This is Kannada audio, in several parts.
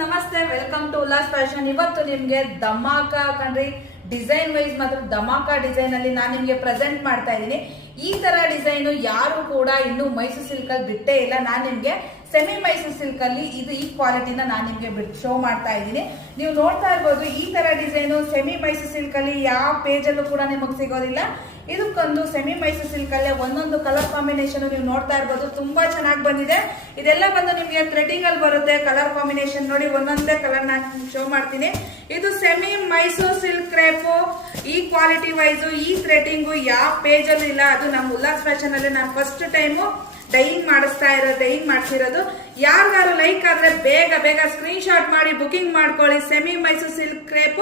ನಮಸ್ತೆ, ವೆಲ್ಕಮ್ ಟು ಉಲ್ಲಾಸ್ ಫ್ಯಾಷನ್. ಇವತ್ತು ನಿಮ್ಗೆ ಧಮಾಕ ಕಣ್ರಿ, ಡಿಸೈನ್ ವೈಸ್ ಮಾತ್ರ ಧಮಾಕ ಡಿಸೈನ್ ಅಲ್ಲಿ ನಾನು ನಿಮ್ಗೆ ಪ್ರೆಸೆಂಟ್ ಮಾಡ್ತಾ ಇದ್ದೀನಿ. ಈ ತರ ಡಿಸೈನ್ ಯಾರು ಕೂಡ ಇನ್ನು ಮೈಸೂರು ಸಿಲ್ಕ್ ಅಲ್ಲಿ ಬಿಟ್ಟೇ ಇಲ್ಲ. ನಾನು ನಿಮ್ಗೆ ಸೆಮಿ ಮೈಸೂರು ಸಿಲ್ಕ್ ಅಲ್ಲಿ ಈ ಕ್ವಾಲಿಟಿನ ನಾನು ನಿಮ್ಗೆ ಶೋ ಮಾಡ್ತಾ ಇದ್ದೀನಿ. ನೀವು ನೋಡ್ತಾ ಇರ್ಬೋದು, ಈ ತರ ಡಿಸೈನ್ ಸೆಮಿ ಮೈಸೂರು ಸಿಲ್ಕ್ ಅಲ್ಲಿ ಯಾವ ಪೇಜ್ ಅಲ್ಲೂ ಕೂಡ ನಿಮಗೆ ಸಿಗೋದಿಲ್ಲ. ಇದಕ್ಕೊಂದು ಸೆಮಿ ಮೈಸೂರು ಸಿಲ್ಕ್ ಅಲ್ಲೇ ಒಂದೊಂದು ಕಲರ್ ಕಾಂಬಿನೇಷನ್ ನೀವು ನೋಡ್ತಾ ಇರ್ಬೋದು, ತುಂಬಾ ಚೆನ್ನಾಗಿ ಬಂದಿದೆ. ಇದೆಲ್ಲ ಬಂದು ನಿಮ್ಗೆ ಥ್ರೆಡಿಂಗ್ ಅಲ್ಲಿ ಬರುತ್ತೆ. ಕಲರ್ ಕಾಂಬಿನೇಷನ್ ನೋಡಿ, ಒಂದೊಂದೇ ಕಲರ್ ನಾನು ಶೋ ಮಾಡ್ತೀನಿ. ಇದು ಸೆಮಿ ಮೈಸೂರು ಸಿಲ್ಕ್ ಕ್ರೇಪ್. ಈ ಕ್ವಾಲಿಟಿ ವೈಸ್ ಈ ಥ್ರೆಡಿಂಗು ಯಾವ ಪೇಜ್ ಅಲ್ಲೂ ಇಲ್ಲ. ಅದು ನಮ್ಮ ಉಲ್ಲಾಸ್ ಫ್ಯಾಷನ್ ಅಲ್ಲಿ ನಾನು ಫಸ್ಟ್ ಟೈಮು ಡೈಯಿಂಗ್ ಮಾಡಿಸಿರೋದು. ಯಾರಿಗಾರು ಲೈಕ್ ಆದ್ರೆ ಬೇಗ ಬೇಗ ಸ್ಕ್ರೀನ್ ಶಾಟ್ ಮಾಡಿ ಬುಕಿಂಗ್ ಮಾಡ್ಕೊಳ್ಳಿ. ಸೆಮಿ ಮೈಸೂರು ಸಿಲ್ಕ್ ಕ್ರೇಪ್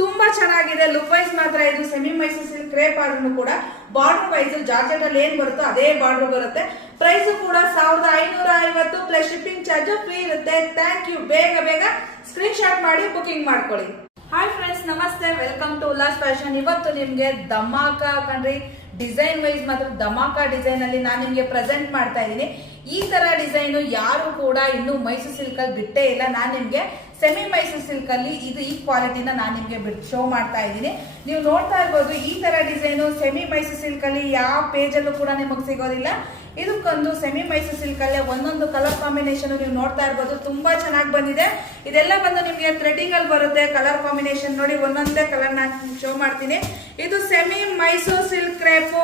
ತುಂಬಾ ಚೆನ್ನಾಗಿದೆ. ಲುಕ್ ವೈಸ್ ಮಾತ್ರ ಇದು ಸೆಮಿ ಮೈಸೂರು ಸಿಲ್ಕ್ ಕ್ರೇಪ್ ಆದ್ರೂ ಕೂಡ ಬಾರ್ಡರ್ ವೈಸ್ ಜಾರ್ಜೆಟ್ ಅಲ್ಲಿ ಏನ್ ಬರುತ್ತೋ ಅದೇ ಬಾರ್ಡರ್ ಬರುತ್ತೆ. ಪ್ರೈಸ್ ಕೂಡ 1550 ಪ್ಲಸ್ ಶಿಪ್ಪಿಂಗ್ ಚಾರ್ಜ್ ಫ್ರೀ ಇರುತ್ತೆ. Thank you. ಬೇಗ ಬೇಗ ಸ್ಕ್ರೀನ್ ಶಾಟ್ ಮಾಡಿ ಬುಕಿಂಗ್ ಮಾಡ್ಕೊಳ್ಳಿ. ಹಾಯ್ ಫ್ರೆಂಡ್ಸ್, ನಮಸ್ತೆ, ವೆಲ್ಕಮ್ ಟು ಉಲ್ಲಾಸ್ ಫ್ಯಾಷನ್. ಇವತ್ತು ನಿಮ್ಗೆ ಧಮಾಕ ಕಣ್ರಿ, ಡಿಸೈನ್ ವೈಸ್ ಮಾತ್ರ ಧಮಾಕ ಡಿಸೈನ್ ಅಲ್ಲಿ ನಾನು ನಿಮ್ಗೆ ಪ್ರೆಸೆಂಟ್ ಮಾಡ್ತಾ ಇದ್ದೀನಿ. ಈ ತರ ಡಿಸೈನ್ ಯಾರು ಕೂಡ ಇನ್ನು ಮೈಸೂರು ಸಿಲ್ಕ್ ಅಲ್ಲಿ ಬಿಟ್ಟೇ ಇಲ್ಲ. ನಾನು ನಿಮ್ಗೆ ಸೆಮಿ ಮೈಸೂರು ಸಿಲ್ಕ್ ಅಲ್ಲಿ ಈ ಕ್ವಾಲಿಟಿನ ನಾನು ನಿಮ್ಗೆ ಶೋ ಮಾಡ್ತಾ ಇದ್ದೀನಿ. ನೀವು ನೋಡ್ತಾ ಇರ್ಬೋದು, ಈ ತರ ಡಿಸೈನ್ ಸೆಮಿ ಮೈಸೂರು ಸಿಲ್ಕ್ ಅಲ್ಲಿ ಯಾವ ಪೇಜ್ ಅಲ್ಲೂ ಕೂಡ ನಿಮಗೆ ಸಿಗೋದಿಲ್ಲ. ಇದಕ್ಕೊಂದು ಸೆಮಿ ಮೈಸೂರು ಸಿಲ್ಕ್ ಅಲ್ಲೇ ಒಂದೊಂದು ಕಲರ್ ಕಾಂಬಿನೇಷನ್ ನೀವು ನೋಡ್ತಾ ಇರ್ಬೋದು, ತುಂಬಾ ಚೆನ್ನಾಗಿ ಬಂದಿದೆ. ಇದೆಲ್ಲ ಬಂದು ನಿಮ್ಗೆ ಥ್ರೆಡಿಂಗ್ ಅಲ್ಲಿ ಬರುತ್ತೆ. ಕಲರ್ ಕಾಂಬಿನೇಷನ್ ನೋಡಿ, ಒಂದೊಂದೇ ಕಲರ್ ನಾನು ಶೋ ಮಾಡ್ತೀನಿ. ಇದು ಸೆಮಿ ಮೈಸೂರು ಸಿಲ್ಕ್ ಕ್ರೇಪ್.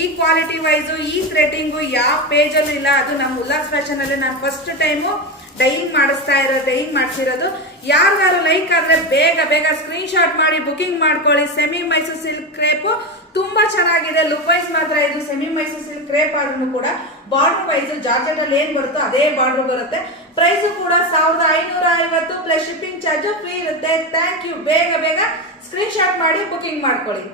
ಈ ಕ್ವಾಲಿಟಿ ವೈಸ್ ಈ ಥ್ರೆಡಿಂಗು ಯಾವ ಪೇಜ್ ಅಲ್ಲೂ ಇಲ್ಲ. ಅದು ನಮ್ಮ ಉಲ್ಲಾಸ್ ಫ್ಯಾಷನ್ ಅಲ್ಲಿ ನಾನು ಫಸ್ಟ್ ಟೈಮು ಡೈಯಿಂಗ್ ಮಾಡಿಸಿರೋದು. ಯಾರಿಗಾರು ಲೈಕ್ ಆದ್ರೆ ಬೇಗ ಬೇಗ ಸ್ಕ್ರೀನ್ ಶಾಟ್ ಮಾಡಿ ಬುಕಿಂಗ್ ಮಾಡ್ಕೊಳ್ಳಿ. ಸೆಮಿ ಮೈಸೂರು ಸಿಲ್ಕ್ ಕ್ರೇಪ್ ತುಂಬಾ ಚೆನ್ನಾಗಿದೆ. ಲುಕ್ ವೈಸ್ ಮಾತ್ರ ಇದು ಸೆಮಿ ಮೈಸೂರು ಸಿಲ್ಕ್ ಕ್ರೇಪ್ ಆದ್ರೂ ಕೂಡ ಬಾರ್ಡರ್ ವೈಸ್ ಜಾರ್ಜೆಟ್ ಅಲ್ಲಿ ಏನ್ ಬರುತ್ತೋ ಅದೇ ಬಾರ್ಡರ್ ಬರುತ್ತೆ. ಪ್ರೈಸ್ ಕೂಡ 1550 ಪ್ಲಸ್ ಶಿಪ್ಪಿಂಗ್ ಚಾರ್ಜ್ ಫ್ರೀ ಇರುತ್ತೆ. Thank you. ಬೇಗ ಬೇಗ ಸ್ಕ್ರೀನ್ ಶಾಟ್ ಮಾಡಿ ಬುಕಿಂಗ್ ಮಾಡ್ಕೊಳ್ಳಿ.